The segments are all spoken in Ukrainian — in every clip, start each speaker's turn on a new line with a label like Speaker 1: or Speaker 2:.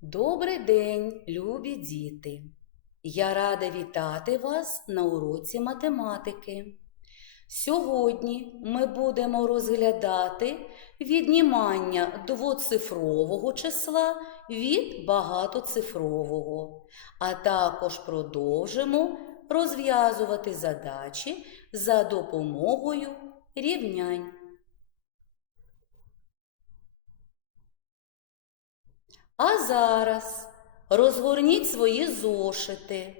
Speaker 1: Добрий день, любі діти! Я рада вітати вас на уроці математики. Сьогодні ми будемо розглядати віднімання двоцифрового числа від багатоцифрового, а також продовжимо розв'язувати задачі за допомогою рівнянь. А зараз розгорніть свої зошити,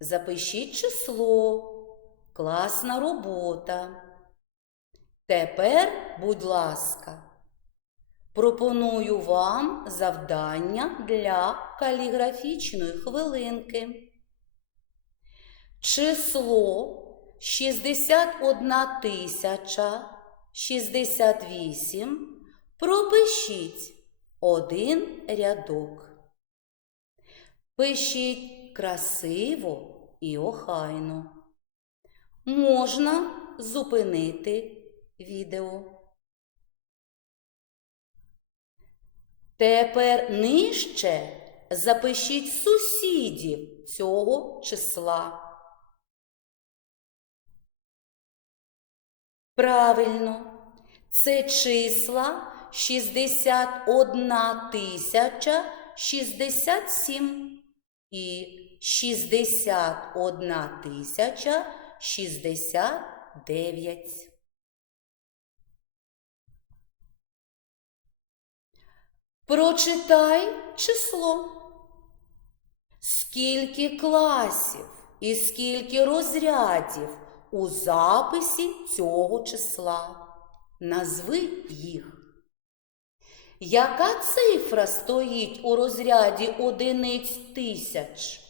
Speaker 1: запишіть число, класна робота. Тепер, будь ласка, пропоную вам завдання для каліграфічної хвилинки. Число 61 тисяча 68 пропишіть один рядок. Пишіть красиво і охайно. Можна зупинити відео. Тепер нижче запишіть сусідів цього числа. Правильно, це числа 61 тисяча 67 і 61 тисяча 69. Прочитай число. Скільки класів і скільки розрядів у записі цього числа? Назви їх. Яка цифра стоїть у розряді одиниць тисяч?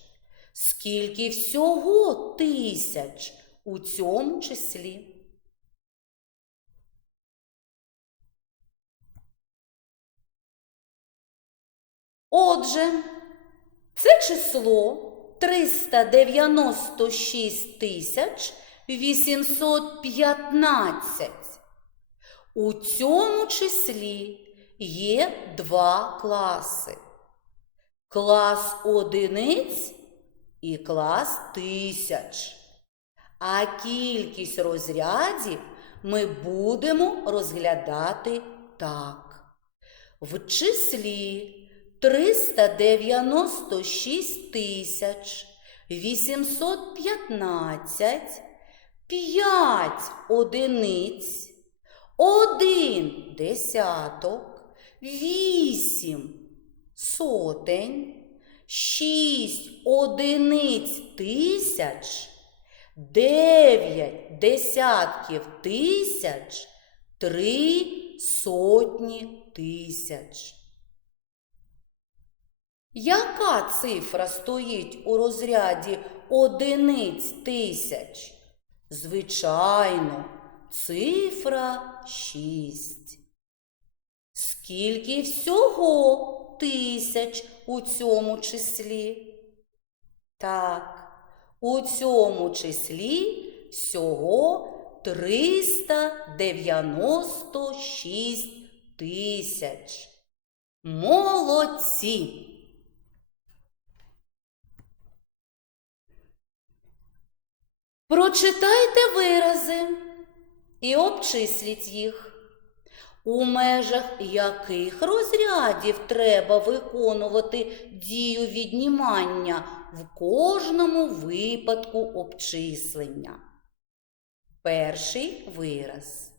Speaker 1: Скільки всього тисяч у цьому числі? Отже, це число 396 тисяч 815. У цьому числі є два класи. Клас одиниць і клас тисяч. А кількість розрядів ми будемо розглядати так. В числі 396 тисяч 815 5 одиниць, 1 десяток, 8 сотень, 6 одиниць тисяч, 9 десятків тисяч, 3 сотні тисяч. Яка цифра стоїть у розряді одиниць тисяч? Звичайно, цифра 6. Скільки всього тисяч у цьому числі? Так, у цьому числі всього 396 тисяч. Молодці! Прочитайте вирази і обчисліть їх. У межах яких розрядів треба виконувати дію віднімання в кожному випадку обчислення? Перший вираз.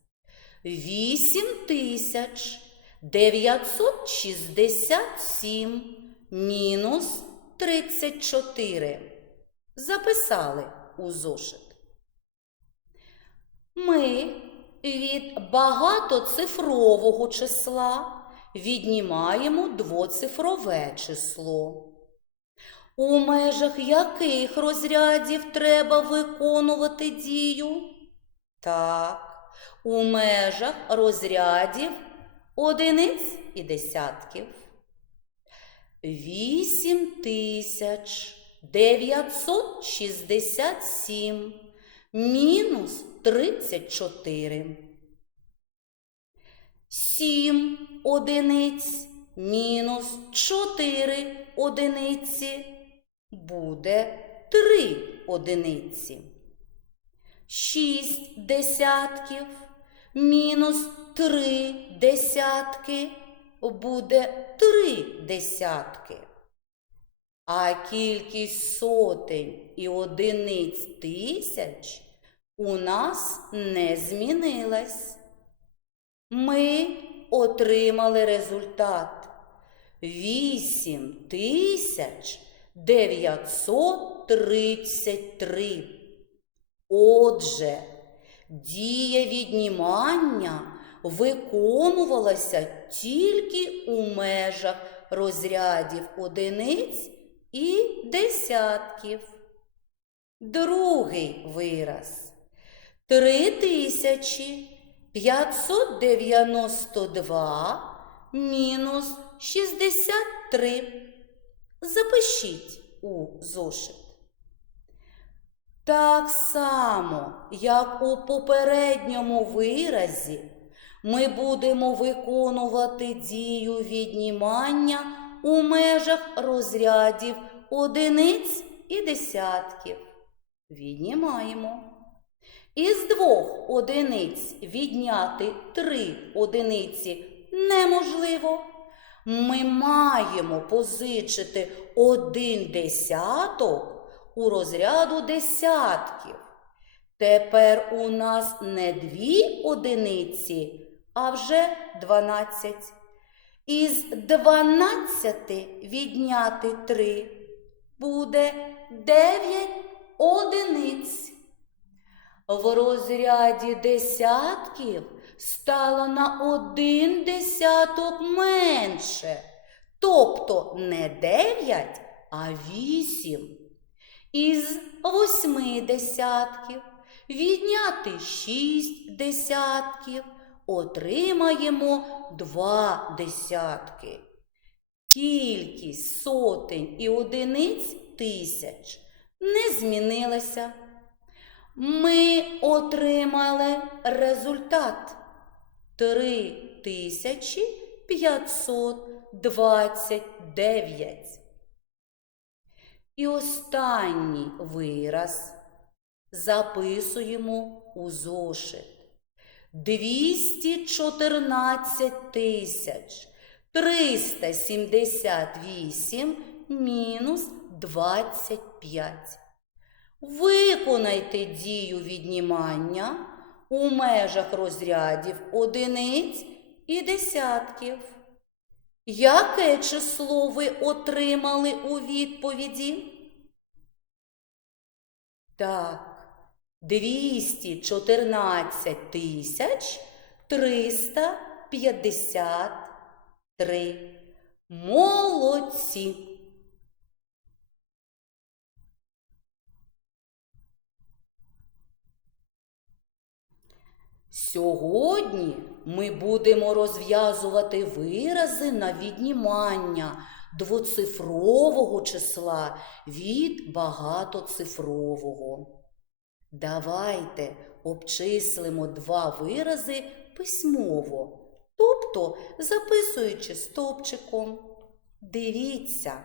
Speaker 1: 8967 мінус 34. Записали у зошит. Ми від багатоцифрового числа віднімаємо двоцифрове число. У межах яких розрядів треба виконувати дію? Так, у межах розрядів одиниць і десятків. Вісім тисяч 967 мінус 34. 7 одиниць мінус 4 одиниці буде 3 одиниці. 6 десятків мінус 3 десятки буде 3 десятки. А кількість сотень і одиниць тисяч у нас не змінилась. Ми отримали результат 8 тисяч 933. Отже, дія віднімання виконувалася тільки у межах розрядів одиниць і десятків. Другий вираз. Три тисячі п'ятсот дев'яносто два мінус шістдесят три. Запишіть у зошит. Так само, як у попередньому виразі, ми будемо виконувати дію віднімання у межах розрядів одиниць і десятків. Віднімаємо. Із двох одиниць відняти три одиниці неможливо. Ми маємо позичити один десяток у розряду десятків. Тепер у нас не дві одиниці, а вже дванадцять. Із дванадцяти відняти три буде дев'ять одиниць. В розряді десятків стало на один десяток менше, тобто не дев'ять, а вісім. Із восьми десятків відняти шість десятків, отримаємо два десятки. Кількість сотень і одиниць тисяч не змінилася. Ми отримали результат 3529. І останній вираз записуємо у зошит. 214 тисяч 378 мінус 25. Виконайте дію віднімання у межах розрядів одиниць і десятків. Яке число ви отримали у відповіді? Так, 214 тисяч 353. Молодці! Сьогодні ми будемо розв'язувати вирази на віднімання двоцифрового числа від багатоцифрового. Давайте обчислимо два вирази письмово, тобто записуючи стовпчиком. Дивіться.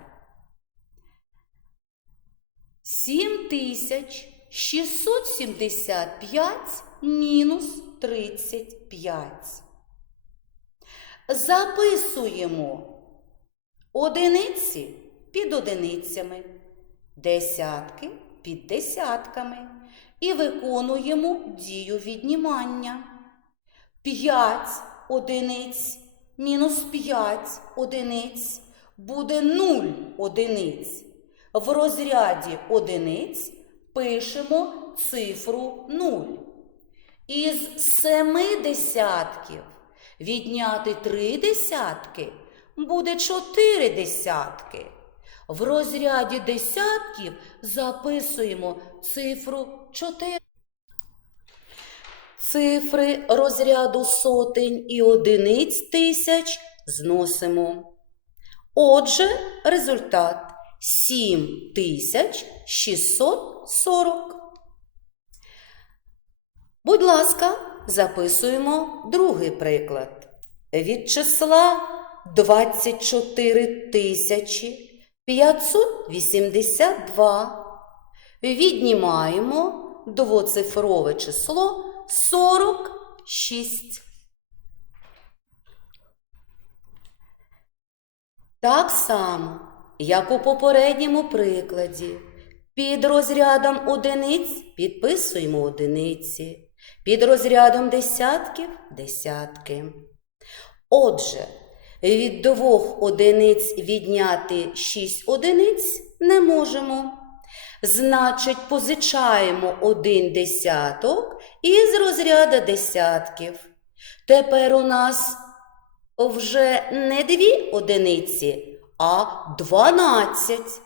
Speaker 1: 7675 мінус 35. Записуємо одиниці під одиницями, десятки під десятками і виконуємо дію віднімання. 5 одиниць мінус 5 одиниць буде 0 одиниць. В розряді одиниць пишемо цифру 0. Із семи десятків відняти три десятки буде чотири десятки. В розряді десятків записуємо цифру 4. Цифри розряду сотень і одиниць тисяч зносимо. Отже, результат 7640. Будь ласка, записуємо другий приклад. Від числа 24 тисячі 582. Віднімаємо двоцифрове число 46. Так само, як у попередньому прикладі, під розрядом одиниць підписуємо одиниці, під розрядом десятків десятки. Отже, від двох одиниць відняти 6 одиниць не можемо. Значить, позичаємо один десяток із розряду десятків. Тепер у нас вже не дві одиниці, а дванадцять.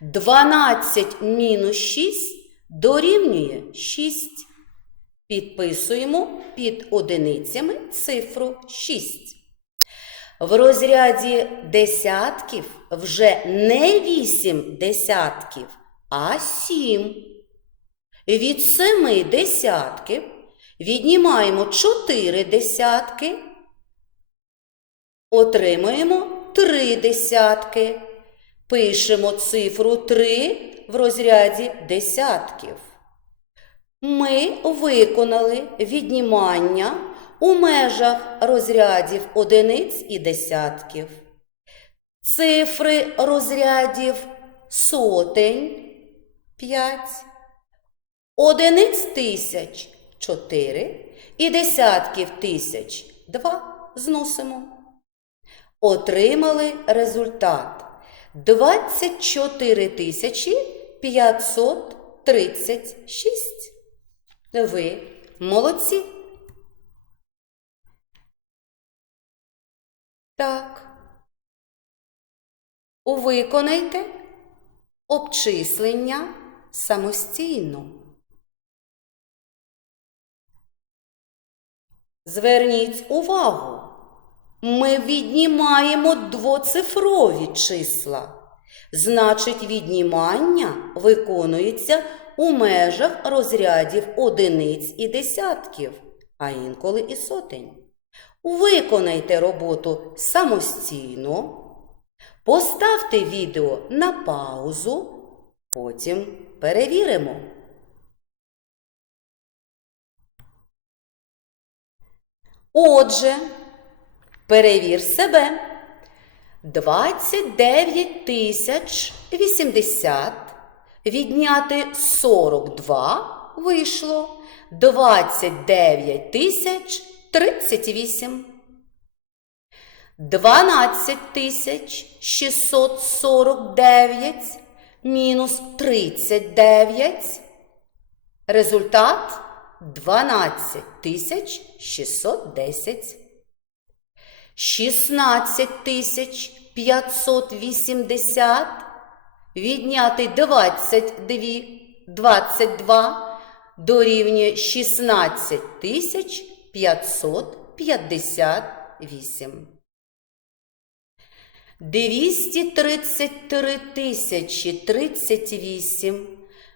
Speaker 1: Дванадцять мінус шість дорівнює шість. Підписуємо під одиницями цифру 6. В розряді десятків вже не 8 десятків, а 7. Від 7 десятків віднімаємо 4 десятки, отримуємо 3 десятки. Пишемо цифру 3 в розряді десятків. Ми виконали віднімання у межах розрядів одиниць і десятків. Цифри розрядів сотень 5, одиниць тисяч 4 і десятків тисяч 2 зносимо. Отримали результат 24 тисячі 536. Ви молодці. Так. Виконайте обчислення самостійно. Зверніть увагу. Ми віднімаємо двоцифрові числа. Значить, віднімання виконується у межах розрядів одиниць і десятків, а інколи і сотень. Виконайте роботу самостійно, поставте відео на паузу, потім перевіримо. Отже, перевір себе. 29 тисяч 80 відняти 42 вийшло 29 тисяч 38. 12 тисяч 649 мінус 39. Результат 12 тисяч 610. 16 тисяч 580 відняти 22, 22 дорівнює 16 тисяч 558. 233 тисячі 38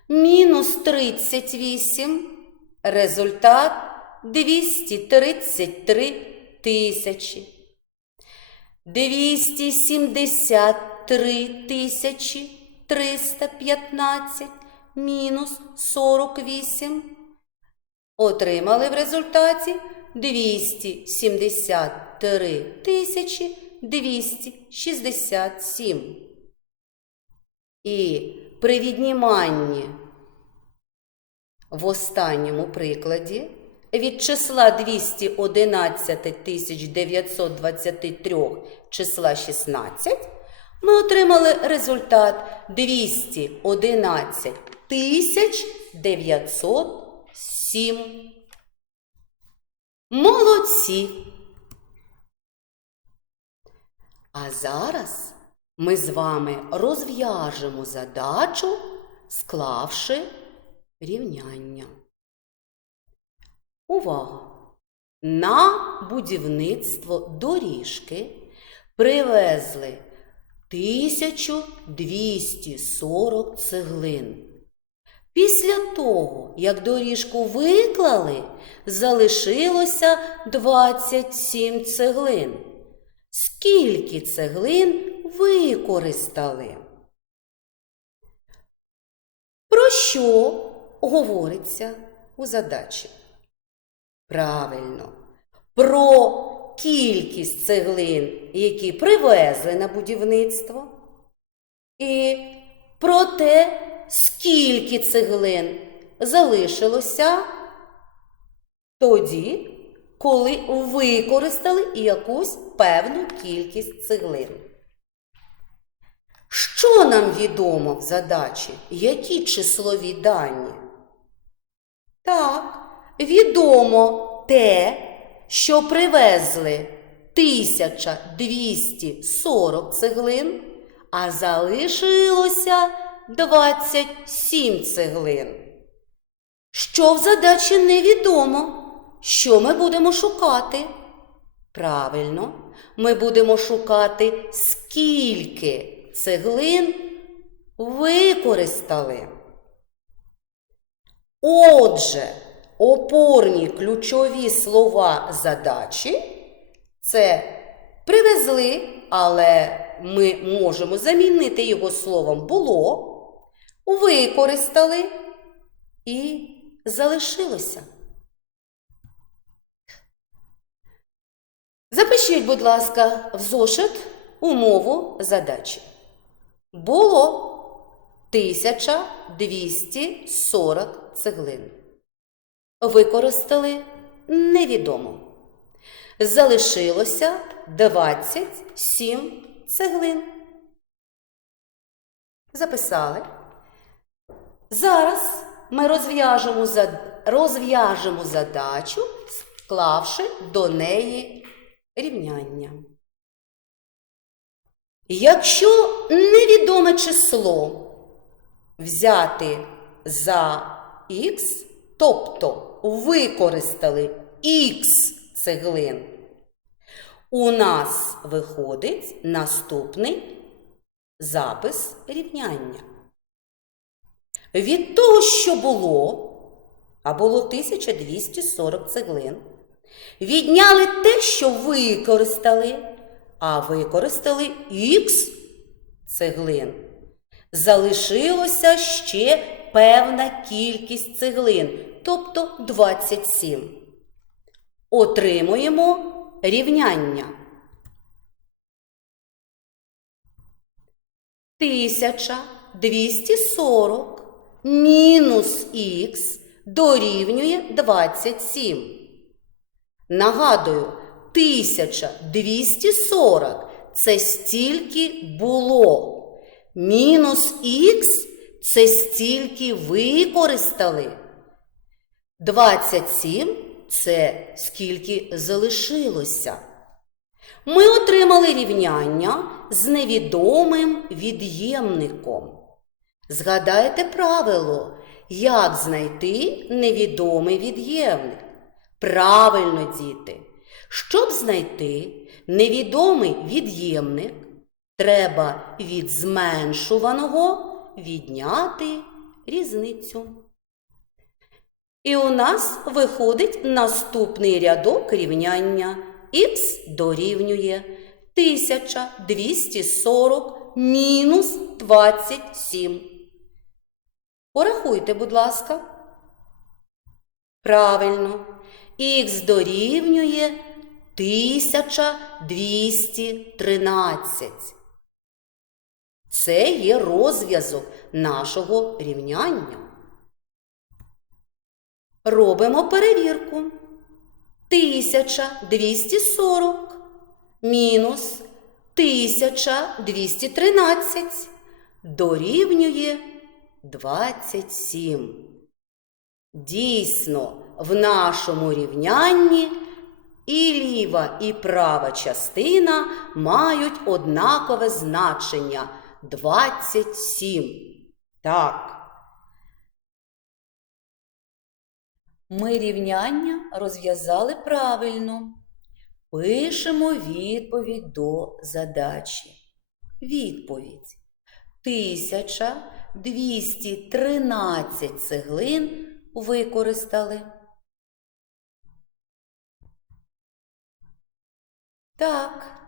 Speaker 1: мінус 38. Результат 233 тисячі. 273 тисячі 315 мінус 48. Отримали в результаті 273 тисячі 267. І при відніманні в останньому прикладі від числа 211 923 числа 16 ми отримали результат 211 907. Молодці! А зараз ми з вами розв'яжемо задачу, склавши рівняння. Увага! На будівництво доріжки привезли 1240 цеглин. Після того, як доріжку виклали, залишилося 27 цеглин. скільки цеглин використали. Про що говориться у задачі? Правильно, про кількість цеглин, які привезли на будівництво, і про те, скільки цеглин залишилося тоді, коли використали якусь певну кількість цеглин. Що нам відомо в задачі? Які числові дані? Так, відомо те, що привезли 1240 цеглин, а залишилося 27 цеглин. Що в задачі невідомо? Що ми будемо шукати? Правильно, ми будемо шукати, скільки цеглин використали. Отже, опорні ключові слова задачі це привезли, але ми можемо замінити його словом було, використали і залишилося. Запишіть, будь ласка, в зошит умову задачі. Було 1240 цеглин. Використали невідомо. Залишилося 27 цеглин. Записали. Зараз ми розв'яжемо, розв'яжемо задачу, склавши до неї рівняння. Якщо невідоме число взяти за х, тобто використали х цеглин, у нас виходить наступний запис рівняння. Від того, що було, а було 1240 цеглин, відняли те, що використали, а використали х цеглин. Залишилося ще певна кількість цеглин, тобто 27. Отримуємо рівняння. 1240 мінус х дорівнює 27. Нагадую, 1240 це стільки було. Мінус х це стільки використали. 27 це скільки залишилося. Ми отримали рівняння з невідомим від'ємником. Згадайте правило, як знайти невідомий від'ємник. Правильно, діти, щоб знайти невідомий від'ємник, треба від зменшуваного відняти різницю. І у нас виходить наступний рядок рівняння х дорівнює 1240 мінус 27. Порахуйте, будь ласка. Правильно, х дорівнює 1213. Це є розв'язок нашого рівняння. Робимо перевірку. 1240 мінус 1213 дорівнює 27. Дійсно, в нашому рівнянні і ліва, і права частина мають однакове значення 27. Так. Ми рівняння розв'язали правильно. Пишемо відповідь до задачі. Відповідь. 1213 цеглин використали. Так,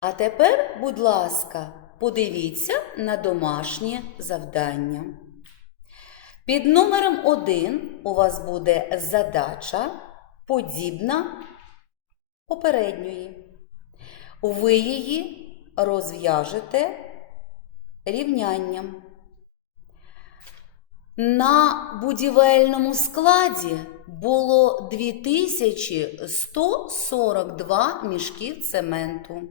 Speaker 1: А тепер, будь ласка, подивіться на домашнє завдання. Під номером 1 у вас буде задача подібна попередньої. Ви її розв'яжете рівнянням. На будівельному складі було 2142 мішків цементу.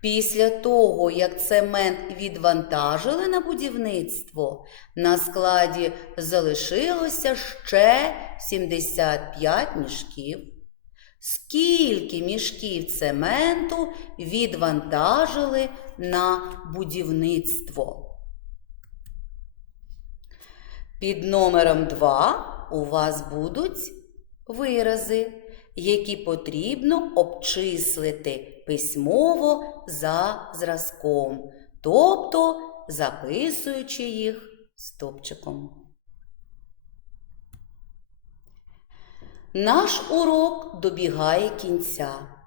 Speaker 1: Після того, як цемент відвантажили на будівництво, на складі залишилося ще 75 мішків. Скільки мішків цементу відвантажили на будівництво? Під номером 2 у вас будуть вирази, які потрібно обчислити письмово за зразком, тобто записуючи їх стопчиком. Наш урок добігає кінця.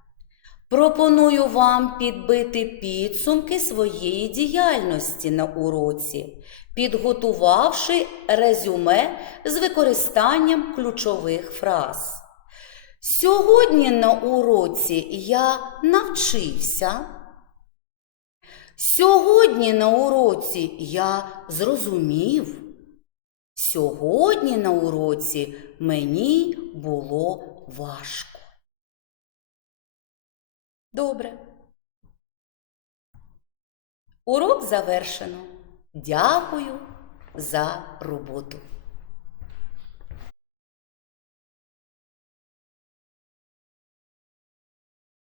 Speaker 1: Пропоную вам підбити підсумки своєї діяльності на уроці, підготувавши резюме з використанням ключових фраз. Сьогодні на уроці я навчився. Сьогодні на уроці я зрозумів. Сьогодні на уроці мені було важко. Добре. Урок завершено. Дякую за роботу.